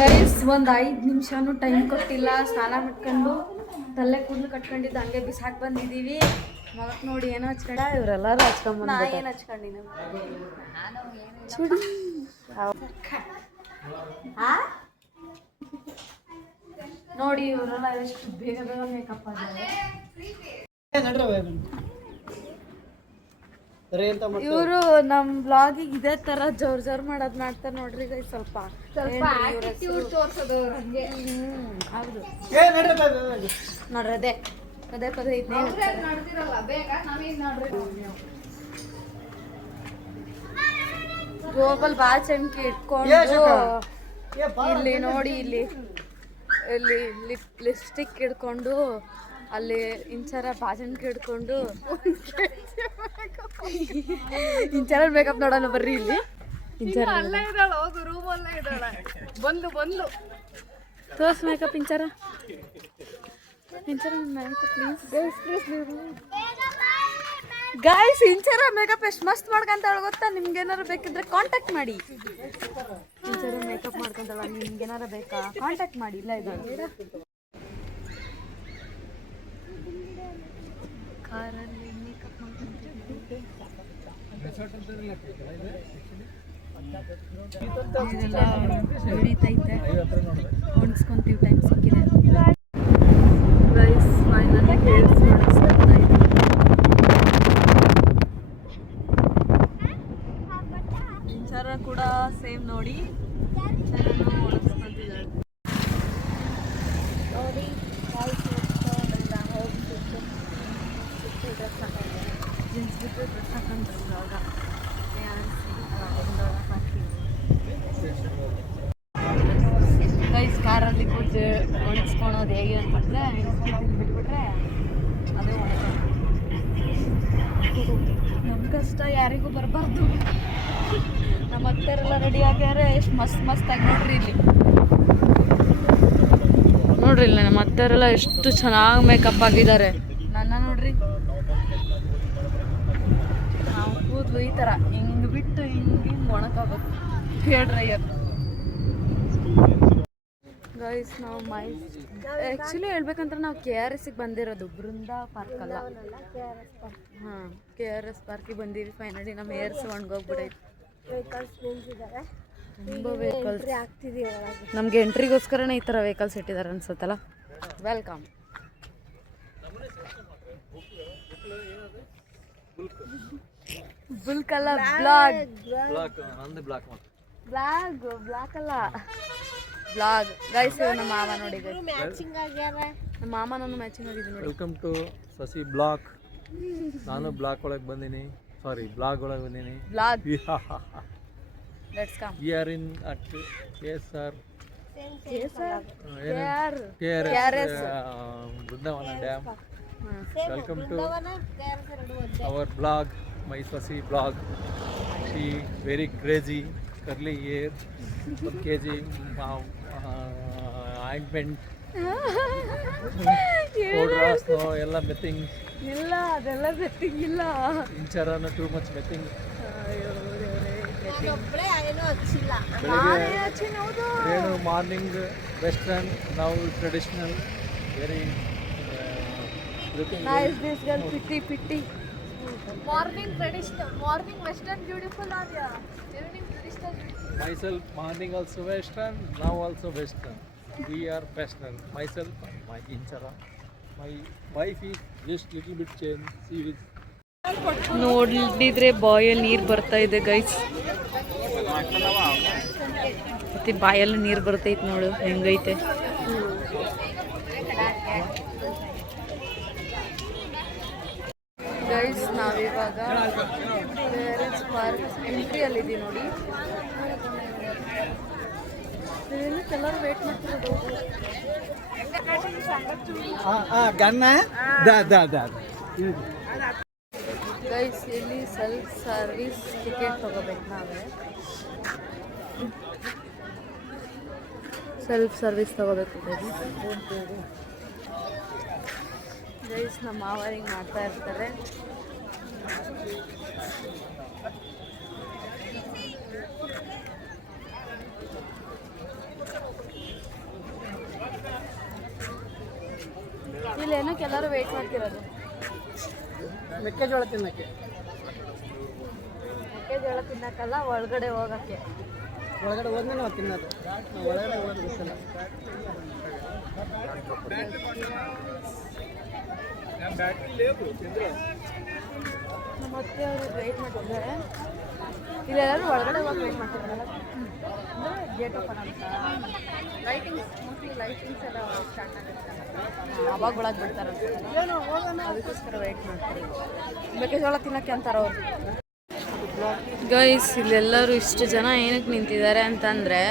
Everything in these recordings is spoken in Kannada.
ಗೈಸ್ ಒಂದು 5 ನಿಮಿಷನೂ ಟೈಮ್ ಕೊಟ್ಟಿಲ್ಲ. ಸ್ನಾನ ಮಾಡ್ಕೊಂಡು ತಲೆ ಕೂದಲು ಕಟ್ಕೊಂಡಿದ್ದು ಹಂಗೆ ಬಿಸಾಕ್ ಬಂದಿದ್ದೀವಿ. ಮಗಕ್ಕೆ ನೋಡಿ ಏನೋ ಹಚ್ಕೊಂಡ, ಇವರೆಲ್ಲರೂ ಹಚ್ಕೊಂಡ್ ನಾ ಏನು ಹಚ್ಕೊಂಡಿನ ಚುಡಿ ನೋಡಿ ಇವರೆಲ್ಲ ಎಷ್ಟು ಬೇಗ ಬೇಗ ಮೇಕಪ್ ಆಗಿದೆ. ಇವರು ನಮ್ಮ ಬ್ಲಾಗಿಗೆ ಇದೇ ತರ ಜೋರ್ ಜೋರ್ ಮಾಡೋದು ಮಾಡ್ತಾರೆ ನೋಡ್ರಿ ಗೈಸ್. ಸ್ವಲ್ಪ ತೋರ್ಸೋದು ಹಂಗೆ. ಹೌದು ನೋಡ್ರಿ ಅದೇ ಪದೇ ಪದೇ ಗೋಬಲ್ ಬಾಚಣಿಕೆ ಇಟ್ಕೊಂಡು ಇಲ್ಲಿ ನೋಡಿ ಇಲ್ಲಿ ಲಿಪ್ಸ್ಟಿಕ್ ಇಟ್ಕೊಂಡು ಅಲ್ಲಿ ಇಂಚರ ಬಾಚಣಿಕೆ ಇಟ್ಕೊಂಡು ಇಂಚರ ಮೇಕಪ್ ನೋಡೋಣ ಬರ್ರಿ. ಇಲ್ಲಿ ಇಂಚರ ಬಂದು ತೋರ್ಸ್ makeup Inchara makeup please guys. Inchara makeup ಎಷ್ಟು ಮಸ್ತ್ ಮಾಡ್ಕೊಂತಾಳ ಗೊತ್ತಾ? ನಿಮ್ಗೆ ಏನಾರು ಬೇಕಿದ್ರೆ ಕಾಂಟ್ಯಾಕ್ಟ್ ಮಾಡಿ. ಇಂಚರ ಮೇಕಪ್ ಮಾಡ್ಕೊಂತಾಳ, ನಿಮ್ಗೆ ಏನಾರು ಬೇಕಾ ಕಾಂಟ್ಯಾಕ್ಟ್ ಮಾಡಿ. ಇಲ್ಲ ಇದ್ದಾಳೆ ಕಾರಲ್ಲಿ ಮೇಕಪ್ ಮಾಡ್ಕೊಂತಿದ್ವಿ. ಹಿಡಿತೈತೆ, ಒಣಸ್ಕೊಂತೀವಿ. ಟೈಮ್ ಸಿಕ್ಕಿದೆ ಗೈಸ್. ಫೈನಲಿ ಹೇರ್ಸ್ ಮಾಡಿಸ್ತಾ ಇದ್ದೀವಿ. ಇಂಚರ ಕೂಡ ಸೇಮ್ ನೋಡಿ, ಇಂಚರನ್ನು ಒಣಸ್ಕೊಂತಿದ್ದಾಳೆ ನೋಡಿ. ಜೀನ್ಸ್ ಬಿಟ್ಟು ಡ್ರೆಸ್ ಹಾಕೊಂಡ್ರು ಇವಾಗ ಗೈಸ್. ಕಾರಲ್ಲಿ ಕೂತು ಒಣಗಿಸ್ಕೊಳೋದು ಹೇಗೆ ಅಂತಂದರೆ ಬಿಟ್ಬಿಟ್ರೆ ಅದೇ ನಮ್ಮ ಕಷ್ಟ ಯಾರಿಗೂ ಬರಬಾರ್ದು. ನಮ್ಮ ಅತ್ತೆರೆಲ್ಲ ರೆಡಿ ಆಗ್ಯಾರೆ. ಎಷ್ಟು ಮಸ್ತಾಗಿ ನೋಡ್ರಿ ಇಲ್ಲಿ ನೋಡ್ರಿ. ಇಲ್ಲಿ ನಮ್ಮ ಅತ್ತೆರೆಲ್ಲ ಎಷ್ಟು ಚೆನ್ನಾಗಿ ಮೇಕಪ್ ಆಗಿದ್ದಾರೆ. ನನ್ನ ನೋಡ್ರಿ, ನಾವು ಕೂದಲು ಈ ಥರ ಹಿಂಗೆ ಬಿಟ್ಟು ಹಿಂಗೆ ಒಣಕೋಬೇಕು. Hair dryer guys. ನಾವು ಆ್ಯಕ್ಚುಲಿ ಹೇಳ್ಬೇಕಂದ್ರೆ ನಾವು KRS ಬಂದಿರೋದು, ಬೃಂದಾ ಪಾರ್ಕ್ ಅಲ್ಲ. ಹಾಂ, KRS ಪಾರ್ಕಿಗೆ ಬಂದಿವಿ. ಫೈನಲಿ ನಮ್ಮ ಹೇರ್ಸ್ ಒಣಗೋಗ್ಬಿಡೈತೆ. ತುಂಬ ವೆಹಿಕಲ್ಸ್ ಆಗ್ತಿದೀವಿ. ನಮಗೆ ಎಂಟ್ರಿಗೋಸ್ಕರನೇ ಈ ಥರ ವೆಹಿಕಲ್ಸ್ ಇಟ್ಟಿದ್ದಾರೆ ಅನ್ಸುತ್ತಲ್ಲ. ವೆಲ್ಕಮ್. ಬುಲ್ಕಲ್ಲ ಬ್ಲಾಗ್ ಅಲ್ಲ ಬ್ಲಾಗ್ ಗೈಸ್. ನಮ್ಮ ಮಾವ ನೋಡಿ, ನಮ್ಮ ಮಾಮ ನಾನು ಮ್ಯಾಚಿಂಗ್ ಆಗಿದ್ದೀನಿ ನೋಡಿ. Welcome to Sasi blog. ನಾನು ಬ್ಲಾಗ್ ಒಳಗೆ ಬಂದೀನಿ, ಸಾರಿ ಬ್ಲಾಗ್ ಒಳಗೆ ಬಂದೀನಿ. Blog let's come. We are in at KSR Brindavan dam. Welcome to our blog, my Sasi blog. She very crazy, curly hair, 1 kg ointment, powders ಎಲ್ಲ ಮೆತ್ತಿಂಗ್ ಇಲ್ಲ. ಅದೆಲ್ಲ ಮೆತ್ತಿಂಗ್ ಇಲ್ಲ. ಇಂಚರನ ಟೂ ಮಚ್ ಮೆತ್ತಿಂಗ್. ಏನು ಮಾರ್ನಿಂಗ್ ವೆಸ್ಟರ್ನ್, ನಾವು traditional. Very nice this girl. Pitti morning traditional, morning western beautiful, or evening traditional? Myself morning also western, now also western. We are western. Myself, my inchara, my wife is just little bit change. She is ನೋಡಿದ್ರೆ ಬಾಯಲ್ಲಿ ನೀರು ಬರ್ತಾ ಇದೆ ಗೈಸ್. ಮತ್ತೆ ಬಾಯಲ್ಲಿ ನೀರು ಬರ್ತೈತೆ ನೋಡು ಹೆಂಗೈತೆ. ಗೈಸ್ ನಾವಿವಾಗ KRS ಪಾರ್ಕ್ ಎಂಟ್ರಿಯಲ್ಲಿದ್ದೀವಿ ನೋಡಿ. ಎಲ್ಲರೂ ವೇಟ್ ಮಾಡ್ತಿರೋದು. ಗೈಸ್ ಇಲ್ಲಿ ಸೆಲ್ಫ್ ಸರ್ವಿಸ್ ಟಿಕೆಟ್ ತಗೋಬೇಕು. ನಾವೇ ಸೆಲ್ಫ್ ಸರ್ವಿಸ್ ತಗೋಬೇಕು ಗೈಸ್. ನಮ್ಮ ಮಾವ ಹಿಂಗೆ ಮಾಡ್ತಾ ಇರ್ತಾರೆ. ಇಲ್ಲಿ ಏನಕ್ಕೆ ಎಲ್ಲರೂ ವೆಯ್ಟ್ ಮಾಡ್ತಿರೋದು? ಮೆಕ್ಕೆಜೋಳ ತಿನ್ನಕ್ಕೆ. ಮೆಕ್ಕೆಜೋಳ ತಿನ್ನಕ್ಕಲ್ಲ, ಒಳಗಡೆ ಹೋಗಕ್ಕೆ. ಒಳಗಡೆ ಹೋದ್ಮೇಲೆ ನಾವು ತಿನ್ನೋದು, ಒಳಗಡೆ ಹೋಗೋದು ಗೊತ್ತಿಲ್ಲ. ನಮ್ಮ ಅತ್ತೆ ಅವರು ವೆಯ್ಟ್ ಮಾಡ್ತಿದ್ದಾರೆ. ಇಲ್ಲೆಲ್ಲರೂ ಒಳಗಡೆ ಹೋಗಿ ವೆಯ್ಟ್ ಮಾಡ್ತಿದ್ದಾರಲ್ಲ, ಅಂದರೆ ಗೇಟ್ ಓಪನ್ ಅಂತ. ಲೈಟಿಂಗ್ಸ್ ಮೋಸ್ಟ್ಲಿ ಲೈಟಿಂಗ್ಸ್ ಎಲ್ಲ ಸ್ಟಾರ್ಟ್ ಆಗುತ್ತೆ, ಅವಾಗ ಒಳಗೆ ಬಿಡ್ತಾರೆ ಅದಕ್ಕೋಸ್ಕರ ವೆಯ್ಟ್ ಮಾಡ್ತಾರೆ. ಮೆಕ್ಕೆಜೋಳ ತಿನ್ನಕ್ಕೆ ಅಂತಾರೆ ಅವರು. ಗೈಸ್ ಇಲ್ಲೆಲ್ಲರೂ ಇಷ್ಟು ಜನ ಏನಕ್ಕೆ ನಿಂತಿದ್ದಾರೆ ಅಂತಂದರೆ,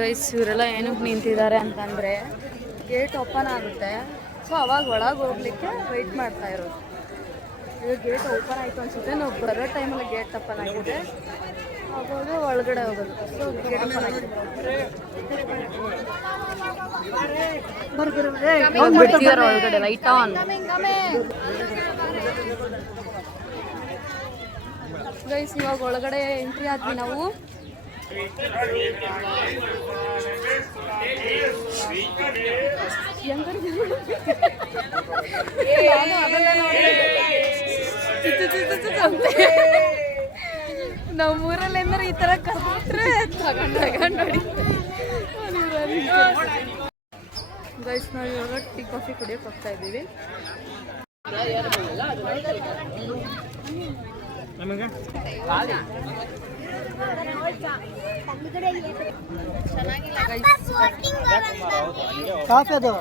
ಗೈಸ್ ಇವರೆಲ್ಲ ಏನಕ್ಕೆ ನಿಂತಿದ್ದಾರೆ ಅಂತಂದರೆ ಗೇಟ್ ಓಪನ್ ಆಗುತ್ತೆ, ಸೊ ಅವಾಗ ಒಳಗೆ ಹೋಗ್ಲಿಕ್ಕೆ ವೆಯ್ಟ್ ಮಾಡ್ತಾ ಇರೋದು. ಈಗ ಗೇಟ್ ಓಪನ್ ಆಯಿತು ಅನಿಸುತ್ತೆ, ನಾವು ಬರೋ ಟೈಮಲ್ಲಿ ಗೇಟ್ ಓಪನ್ ಆಗಿದೆ, ಆವಾಗ ಒಳಗಡೆ ಹೋಗೋದು. ಸೊ ಗೇಟ್ ಓಪನ್ ಆಗಿದೆ, ಬಿಡ್ತಿದ್ದಾರೆ ಒಳಗಡೆ. Light on. ಗೈಸ್ ಇವಾಗ ಒಳಗಡೆ ಎಂಟ್ರಿ ಆದ್ವಿ ನಾವು. ನಮ್ಮೂರಲ್ಲಿ ಏನಾರ ಈ ತರ ಕರ್ಬಿಟ್ರೆ ತಗೊಂಡು ಗೈಸ್ ನಾವು ಇವಾಗ ಟೀ ಕಾಫಿ ಕುಡಿಯೋಕೆ ಹೋಗ್ತಾ ಇದ್ದೀವಿ. ಕಾಫಿ ಅದು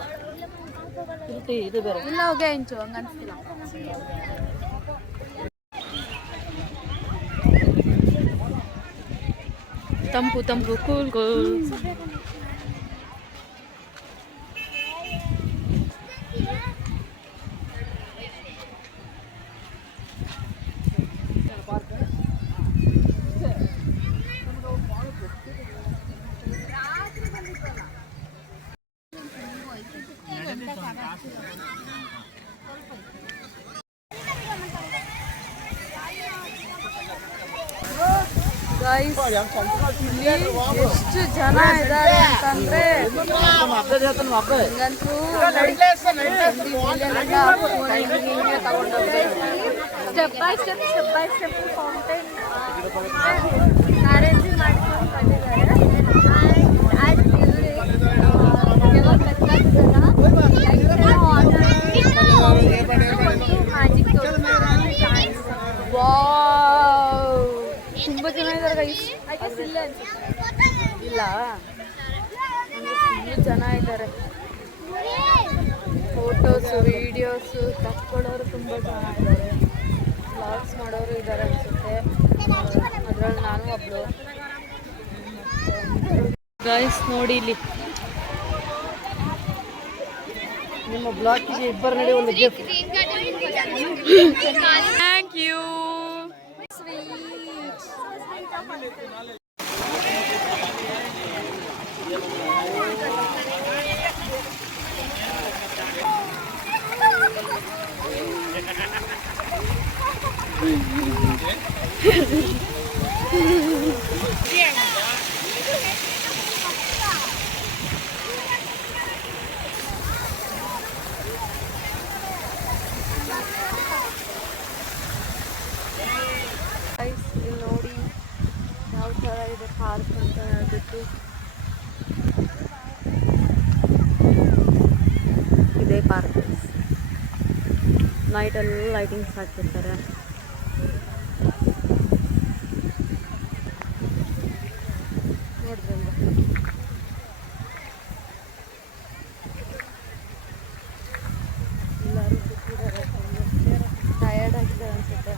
ಇದು ಬೇರೆ ಇಲ್ಲ, ಹೋಗೇ ಇಂಚು ಹಂಗೆ ಅನಿಸ್ತಿಲ್ಲ. ತಂಪು ತಂಪು ಕೂಲ್ ಕೂಲ್. ಗೈಸ್ ಇಲ್ಲಿ ಎಷ್ಟು ಜನ ಇದ್ದಾರೆ ಅಂತಂದ್ರೆ ಹಂಗಂತೂ step by step fountain arrange ಮಾಡಿಕೊಂಡು ಬಂದಿದ್ದಾರೆ. ತುಂಬ ಜನ ಇದ್ದಾರೆ ಗೈಸ್. ಇಲ್ಲ ತುಂಬ ಜನ ಇದ್ದಾರೆ. ಫೋಟೋಸು ವಿಡಿಯೋಸು ತಕ್ಕೊಳ್ಳೋರು ತುಂಬ ಜನ ಇದ್ದಾರೆ. ವ್ಲಾಗ್ಸ್ ಮಾಡೋರು ಇದ್ದಾರೆ ಅನಿಸುತ್ತೆ, ಅದರಲ್ಲಿ ನಾನು ಒಬ್ಳು. ಗೈಸ್ ನೋಡಿ ಇಲ್ಲಿ ನಿಮ್ಮ ಬ್ಲಾಗಿಗೆ ಇಬ್ಬರು ನಡೆ ಒಂದು ಗಿಫ್ಟ್. Thank you. ಇಲ್ಲಿ ನೋಡಿ ಯಾವ ಥರ ಇದೆ ಪಾರ್ಕ್ ಅಂತ ಹೇಳ್ಬಿಟ್ಟು. ಇದೇ ಪಾರ್ಕ್. ನೈಟೆಲ್ಲ ಲೈಟಿಂಗ್ಸ್ ಹಾಕಿರ್ತಾರೆ. ನೋಡಿದ್ರಲ್ಲ ಎಲ್ಲರೂ ಕೂತಿದ್ದಾರೆ, ಟಯರ್ಡ್ ಆಗಿದ್ದಾರೆ ಅನ್ಸುತ್ತೆ.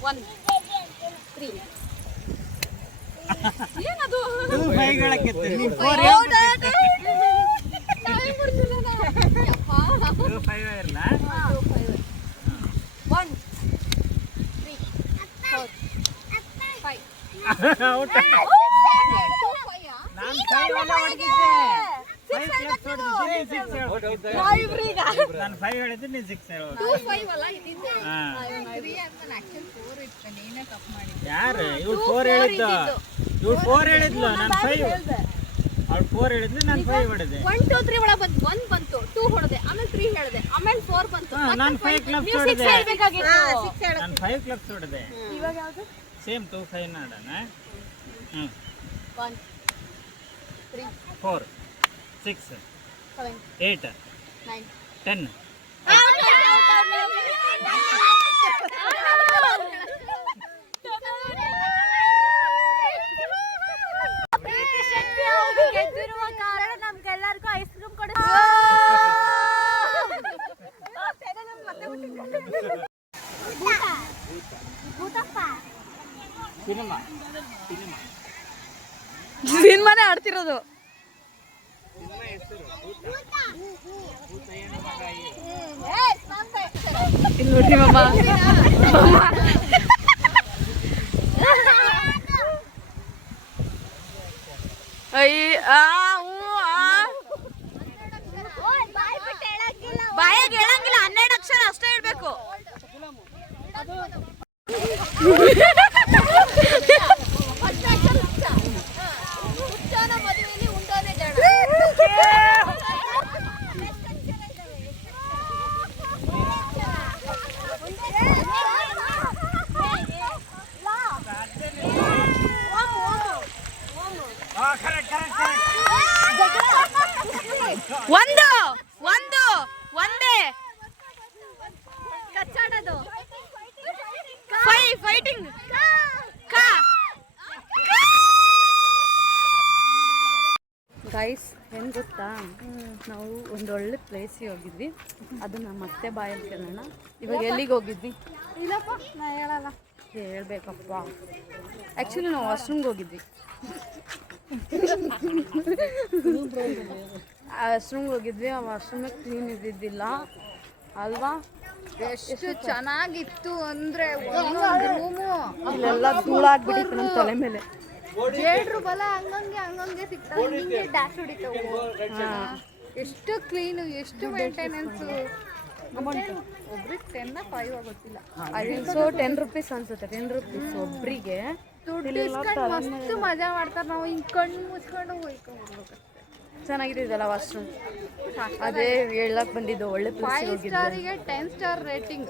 1 3 ಏನದು 2 5 ಹೇಳಕ್ಕೆ ನೀನು 4 ಟೈಮ್ ಕೊಡ್ತಿಲ್ಲ ನಾ ಯಪ್ಪ 2 5 ಇರಲ್ಲ 1 3 4 5 ಔಟ್ ನಾನು 5 ಅಲ್ಲ ಹೊಡೆದಿದ್ದೆ 5 ಪ್ಲಸ್ ಹೊಡೆದಿದ್ದೆ 6 ಹೇಳು ನಾನು 5 ಹೇಳಿದ್ರೆ ನೀನು 6 ಹೇಳು 2 5 ಅಲ್ಲ ಇದಿದ್ದು ಯಾರು ಇವ್ರು 4 ಹೇಳಿದ್ದು ಇವ್ರು 4 ಹೇಳಿದ್ಲು ನಾನು 5 ಅವ್ಳು 4 ಹೇಳಿದ್ಲು ನಾನು 5 ಹೊಡೆದೆ 1 2 3 ಒಳಗೆ ಬಂತು 1 ಬಂತು 2 ಹೊಡೆದೆ ಆಮೇಲೆ 3 ಹೇಳಿದೆ ಆಮೇಲೆ 4 ಬಂತು ನಾನು 5 ಕ್ಲಬ್ಸ್ ಹೊಡೆದೆ ನಾನು 5 ಕ್ಲಬ್ಸ್ ಹೊಡೆದೆ ಇವಾಗ ಯಾವುದು ಸೇಮ್ 2 5 ನೋಡೋಣ 1 3 4 6 7 8 9 10 ಗೆದ್ದಿರುವ ಕಾರಣ ನಮ್ಗೆಲ್ಲರಿಗೂ ಐಸ್ ಕ್ರೀಮ್ ಕೊಡ ಸಿನಿಮಾನೇ ಆಡ್ತಿರೋದು ಇಲ್ಲಿ ನೋಡ್ರಿ ಮಮ್ಮ ಬಾಯಾಗ ಹೇಳಂಗಿಲ್ಲ 12 ಅಕ್ಷರ ಅಷ್ಟೇ ಹೇಳ್ಬೇಕು ಒಂದು ಒಂದು ಒಂದೇ ಕಚ್ಚಾಡೋದು ಫೈಟಿಂಗ್ ಗೈಸ್ ಏನು ಗೊತ್ತಾ ನಾವು ಒಂದೊಳ್ಳೆ ಪ್ಲೇಸಿಗೆ ಹೋಗಿದ್ವಿ ಅದು ನಮ್ಮ ಅತ್ತೆ ಬಾಯಲ್ಲಿ ಕೇಳೋಣ ಇವಾಗ ಎಲ್ಲಿಗೆ ಹೋಗಿದ್ವಿ ಇಲ್ಲಪ್ಪ ನಾ ಹೇಳಲ್ಲ ಹೇಳ್ಬೇಕಪ್ಪ ಆ್ಯಕ್ಚುಲಿ ನಾವು ವಾಶ್ರೂಮ್ಗೆ ಹೋಗಿದ್ವಿ ವಾಶ್ರೂಮ್ಗೆ ಹೋಗಿದ್ವಿ ಆ ವಾಶ್ರೂಮಿಗೆ ಕ್ಲೀನ್ ಇದ್ದಿದ್ದಿಲ್ಲ ಅಲ್ವಾ ಎಷ್ಟು ಚೆನ್ನಾಗಿತ್ತು ಅಂದರೆ ರೂಮು ಅಲ್ಲೆಲ್ಲ ಧೂಳಾಗ್ಬಿಟ್ಟಿತ್ತು ನಮ್ಮ ತಲೆ ಮೇಲೆ ಜೇಡ್ರು ಬಲ ಹಂಗಂಗೆ ಸಿಗ್ತಾವೆ ಹಿಂಗೆ ಡ್ಯಾಶ್ ಹೊಡಿತಾವು ಎಷ್ಟು ಕ್ಲೀನು ಎಷ್ಟು ಮೇಂಟೆನೆನ್ಸು ಒಬ್ರಿಗೆ 10 5 ಗೊತ್ತಿಲ್ಲ ಸೊ 10 ರೂಪೀಸ್ ಅನ್ಸುತ್ತೆ 10 ರೂಪೀಸ್ ಒಬ್ರಿಗೆ ಮಸ್ತ್ ಮಜಾ ಮಾಡ್ತಾರೆ ನಾವು ಹಿಂಗೆ ಕಣ್ಣು ಮುಚ್ಕೊಂಡು ಹೋಗ್ಕೊಂಡು ಚೆನ್ನಾಗಿದೆ ಇದೆಲ್ಲ ವಾಶ್ರೂಮ್ ಅದೇ ಹೇಳಕ್ ಬಂದಿದ್ದು ಒಳ್ಳೆ 5 ಸ್ಟಾರಿಗೆ 10 ಸ್ಟಾರ್ ರೇಟಿಂಗ್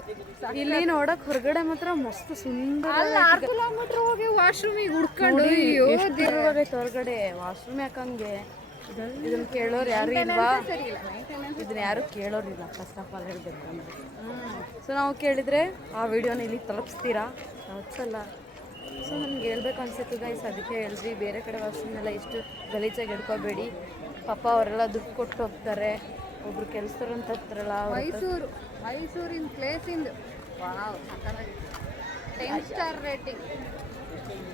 ಇಲ್ಲಿ ನೋಡಕ್ ಹೊರಗಡೆ ಮಾತ್ರ ಮಸ್ತ್ ಸುಂದರ 6 ಕಿಲೋಮೀಟರ್ ಹೋಗಿ ವಾಶ್ರೂಮಿಗೆ ಹುಡ್ಕೊಂಡು ಹೊರಗಡೆ ವಾಶ್ರೂಮ್ ಯಾಕಂಗೆ ಇದನ್ನ ಕೇಳೋರು ಯಾರು ಇಲ್ವಾ ಇದನ್ನ ಯಾರು ಕೇಳೋರಿಲ್ಲ ಫಸ್ಟ್ ಆಫ್ ಆಲ್ ಹೇಳ್ಬೇಕು ಅಂದ್ರೆ ಸೊ ನಾವು ಕೇಳಿದ್ರೆ ಆ ವಿಡಿಯೋನ ಇಲ್ಲಿ ತಲುಪಿಸ್ತೀರಾ ತಲುಪಿಸಲ್ಲ ಸೊ ನಮ್ಗೆ ಹೇಳ್ಬೇಕು ಅನ್ಸುತ್ತೆ ಗೈಸ್ ಅದಕ್ಕೆ ಹೇಳಿದ್ವಿ ಬೇರೆ ಕಡೆ ವಾಶ್ರೂಮ್ನೆಲ್ಲ ಇಷ್ಟು ಗಲೀಜಾಗಿ ಹಿಡ್ಕೋಬೇಡಿ ಪಾಪ ಅವರೆಲ್ಲ ದುಡ್ಡು ಕೊಟ್ಟು ಹೋಗ್ತಾರೆ ಒಬ್ರು ಕೆಲಸರು ಅಂತ ಹತ್ರಲ್ಲ ಮೈಸೂರಿನ ಪ್ಲೇಸಿಂದ 10 ಸ್ಟಾರ್ ರೇಟಿಂಗ್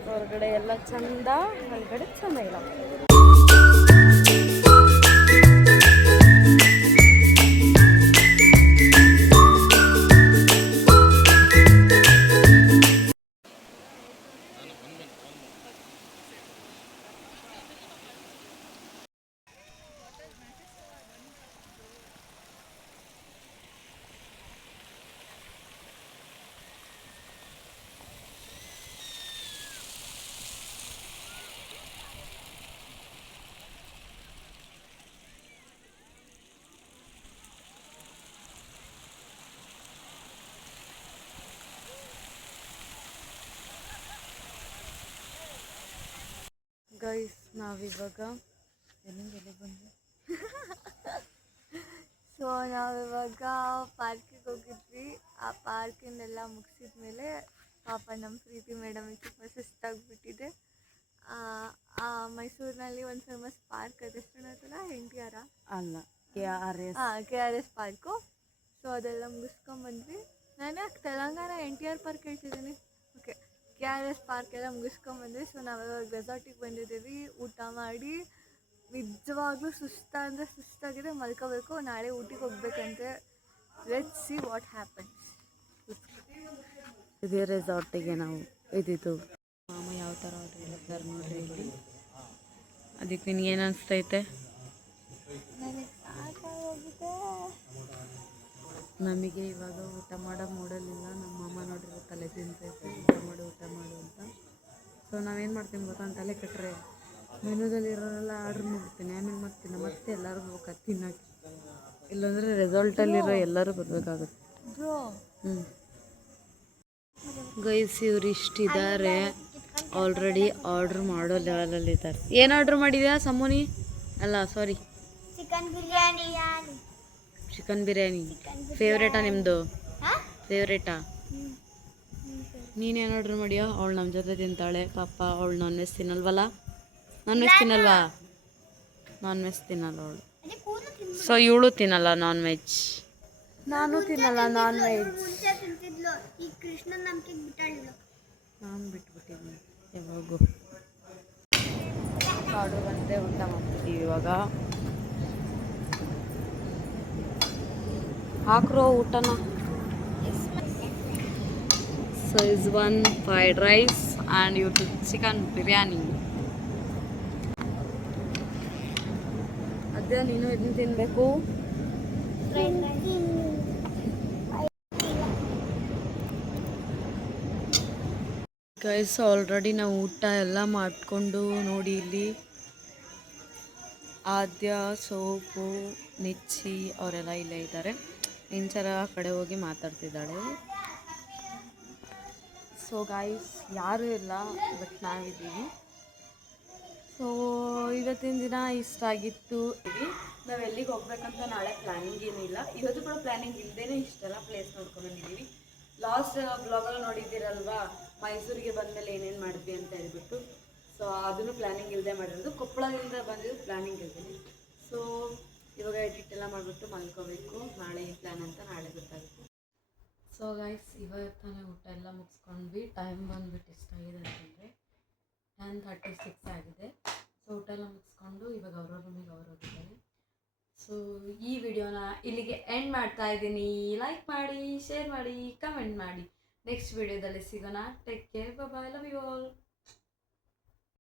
ಹೊರಗಡೆ ಎಲ್ಲ ಚಂದ ಒಳಗಡೆ ಚಂದ ಇಲ್ಲ ಗೈಸ್ ನಾವಿವಾಗ ಎಲ್ಲಿಂದ ಬಂದ್ವಿ ಸೊ ನಾವಿವಾಗ ಪಾರ್ಕಿಗೆ ಹೋಗಿದ್ವಿ ಆ ಪಾರ್ಕಿನೆಲ್ಲ ಮುಗಿಸಿದ ಮೇಲೆ ಪಾಪ ನಮ್ಮ ಪ್ರೀತಿ ಮೇಡಮಿಗೆ ತುಂಬ ಸುಸ್ತಾಗ್ಬಿಟ್ಟಿದೆ ಮೈಸೂರಿನಲ್ಲಿ ಒಂದು ಫೇಮಸ್ ಪಾರ್ಕ್ ಅದು ಎಷ್ಟು NTR ಅಲ್ಲ KRS ಪಾರ್ಕು ಸೊ ಅದೆಲ್ಲ ಮುಗಿಸ್ಕೊಂಡ್ಬಂದ್ವಿ ನಾನು ತೆಲಂಗಾಣ NTR ಪಾರ್ಕ್ ಹೇಳ್ತಿದ್ದೀನಿ ಓಕೆ KRS ಪಾರ್ಕ್ ಎಲ್ಲ ಮುಗಿಸ್ಕೊಂಡ್ಬಂದ್ವಿ. ಸೊ ನಾವೆಲ್ಲ ರೆಸಾರ್ಟಿಗೆ ಬಂದಿದ್ದೀವಿ. ಊಟ ಮಾಡಿ ನಿಜವಾಗ್ಲೂ ಸುಸ್ತಾಗಿದೆ, ಮಲ್ಕೋಬೇಕು. ನಾಳೆ ಊಟಿಗೆ ಹೋಗ್ಬೇಕಂತೆ. Let's see what happens. ಇದೇ ರೆಸಾರ್ಟಿಗೆ ನಾವು ಇದ್ದಿದ್ದು. ಮಾಮ ಯಾವ ಥರ ಆರ್ಡ್ರ್ ಹೇಳ್ತಾರೆ ನೋಡ್ರಿ ಇಲ್ಲಿ. ಅದಕ್ಕೆ ನಿನಗೇನು ಅನಿಸ್ತೈತೆ? ನಮಗೆ ಇವಾಗ ಊಟ ಮಾಡೋ ಮೂಡಲಿಲ್ಲ. ನಮ್ಮ ಮಾಮ ನೋಡ್ರಿ ತಲೆ ತಿಂತೈತೆ, ಊಟ ಮಾಡು ಅಂತ. ಸೊ ನಾವೇನು ಮಾಡ್ತೀನಿ ಗೊತ್ತಾ, ತಲೆ ಕಟ್ಟರೆ ಮೆನುದಲ್ಲಿ ಇರೋರೆಲ್ಲ ಆರ್ಡ್ರ್ ಮಾಡ್ತೀನಿ. ಆಮೇಲೆ ಮತ್ತೆ ಎಲ್ಲರೂ ಹೋಗ್ಬೇಕು ತಿನ್ನೋಕ್ಕೆ. ಇಲ್ಲಾಂದರೆ ರೆಸಾರ್ಟಲ್ಲಿರೋ ಎಲ್ಲರೂ ಬರಬೇಕಾಗುತ್ತೆ. ಗೈಸ್ ಇವ್ರು ಇಷ್ಟಿದ್ದಾರೆ, ಆಲ್ರೆಡಿ ಆರ್ಡ್ರ್ ಮಾಡೋ ಲೆವೆಲಲ್ಲಿದ್ದಾರೆ. ಏನು ಆರ್ಡ್ರ್ ಮಾಡಿದ್ಯಾ ಸಮೋನಿ? ಅಲ್ಲ ಸಾರಿ, ಚಿಕನ್ ಬಿರಿಯಾನಿ. ಫೇವ್ರೇಟಾ ನಿಮ್ಮದು? ಫೇವ್ರೇಟಾ? ನೀನೇನು ಆರ್ಡ್ರ್ ಮಾಡಿಯೋ? ಅವಳು ನಮ್ಮ ಜೊತೆ ತಿಂತಾಳೆ ಪಾಪ. ಅವಳು ನಾನ್ ವೆಜ್ ತಿನ್ನಲ್ವಲ್ಲ? ನಾನ್ ವೆಜ್ ತಿನ್ನಲ್ಲ ಅವಳು. ಸೊ ಇವಳು ತಿನ್ನಲ್ಲ ನಾನ್ ವೆಜ್. ನಾನು ತಿನ್ನಲ್ಲ ನಾನ್ ವೆಜ್. ನಾನು ಬಿಟ್ಬಿಟ್ಟಿದ್ದೀನಿ ಯಾವಾಗೂ. ಆರ್ಡ್ರ್ ಬಂದರೆ ಊಟ ಮಾಡ್ತಿದ್ದೀವಿ ಇವಾಗ. ಹಾಕ್ರೋ ಊಟನ. So is one fried rice and ಇವ್ರದ್ದು ಚಿಕನ್ ಬಿರಿಯಾನಿ. ಅದೇ ನೀನು ಇದನ್ನ ತಿನ್ನಬೇಕು. ಗೈಸ್ ಆಲ್ರೆಡಿ ನಾವು ಊಟ ಎಲ್ಲ ಮಾಡಿಕೊಂಡು ನೋಡಿ ಇಲ್ಲಿ ಆದ್ಯ, ಸೋಪು, ನಿಚ್ಚಿ ಅವರೆಲ್ಲ ಇಲ್ಲೇ ಇದ್ದಾರೆ. ಇಂಚರ ಕಡೆ ಹೋಗಿ ಮಾತಾಡ್ತಿದ್ದಾಳೆ. ಸೊ ಗೈಸ್ ಯಾರೂ ಇಲ್ಲ, ಬಟ್ ನಾವಿದ್ದೀವಿ. ಸೊ ಇವತ್ತಿನ ದಿನ ಇಷ್ಟ ಆಗಿತ್ತು. ನಾವು ಎಲ್ಲಿಗೆ ಹೋಗ್ಬೇಕಂತ ನಾಳೆ ಪ್ಲ್ಯಾನಿಂಗ್ ಏನಿಲ್ಲ. ಇವತ್ತು ಕೂಡ ಪ್ಲ್ಯಾನಿಂಗ್ ಇಲ್ಲದೇ ಇಷ್ಟೆಲ್ಲ ಪ್ಲೇಸ್ ನೋಡ್ಕೊಂಡು ಬಂದಿದ್ದೀವಿ. ಲಾಸ್ಟ್ ಬ್ಲಾಗಲ್ಲಿ ನೋಡಿದ್ದೀರಲ್ವಾ, ಮೈಸೂರಿಗೆ ಬಂದಮೇಲೆ ಏನೇನು ಮಾಡಿದ್ವಿ ಅಂತ ಹೇಳ್ಬಿಟ್ಟು. ಸೊ ಅದನ್ನು ಪ್ಲ್ಯಾನಿಂಗ್ ಇಲ್ಲದೆ ಮಾಡಿರೋದು. ಕೊಪ್ಪಳದಿಂದ ಬಂದಿದ್ದು ಪ್ಲ್ಯಾನಿಂಗ್ ಇಲ್ದೇ. ಸೊ ಇವಾಗ ಎಡಿಟ್ ಎಲ್ಲ ಮಾಡಿಬಿಟ್ಟು ಮಲ್ಕೋಬೇಕು. ನಾಳೆ ಏನು ಪ್ಲ್ಯಾನ್ ಅಂತ ನಾಳೆ ಗೊತ್ತಾಗುತ್ತೆ. ಸೊ ಗೈಸ್ ಇವತ್ತಾನೆ ಊಟ ಎಲ್ಲ ಮುಗಿಸ್ಕೊಂಡ್ವಿ. ಟೈಮ್ ಬಂದುಬಿಟ್ಟು ಎಷ್ಟಾಗಿದೆ ಅಂತಂದರೆ 10:36 ಆಗಿದೆ. ಸೊ ಊಟ ಎಲ್ಲ ಮುಗಿಸ್ಕೊಂಡು ಇವಾಗ ಅವ್ರ ರೂಮಿಗೆ ಅವ್ರು ಹೋಗಿದ್ದಾರೆ. ಸೊ ಈ ವಿಡಿಯೋನ ಇಲ್ಲಿಗೆ ಎಂಡ್ ಮಾಡ್ತಾ ಇದ್ದೀನಿ. ಲೈಕ್ ಮಾಡಿ, ಶೇರ್ ಮಾಡಿ, ಕಮೆಂಟ್ ಮಾಡಿ. ನೆಕ್ಸ್ಟ್ ವಿಡಿಯೋದಲ್ಲಿ ಸಿಗೋಣ. Take care, bye, love you all.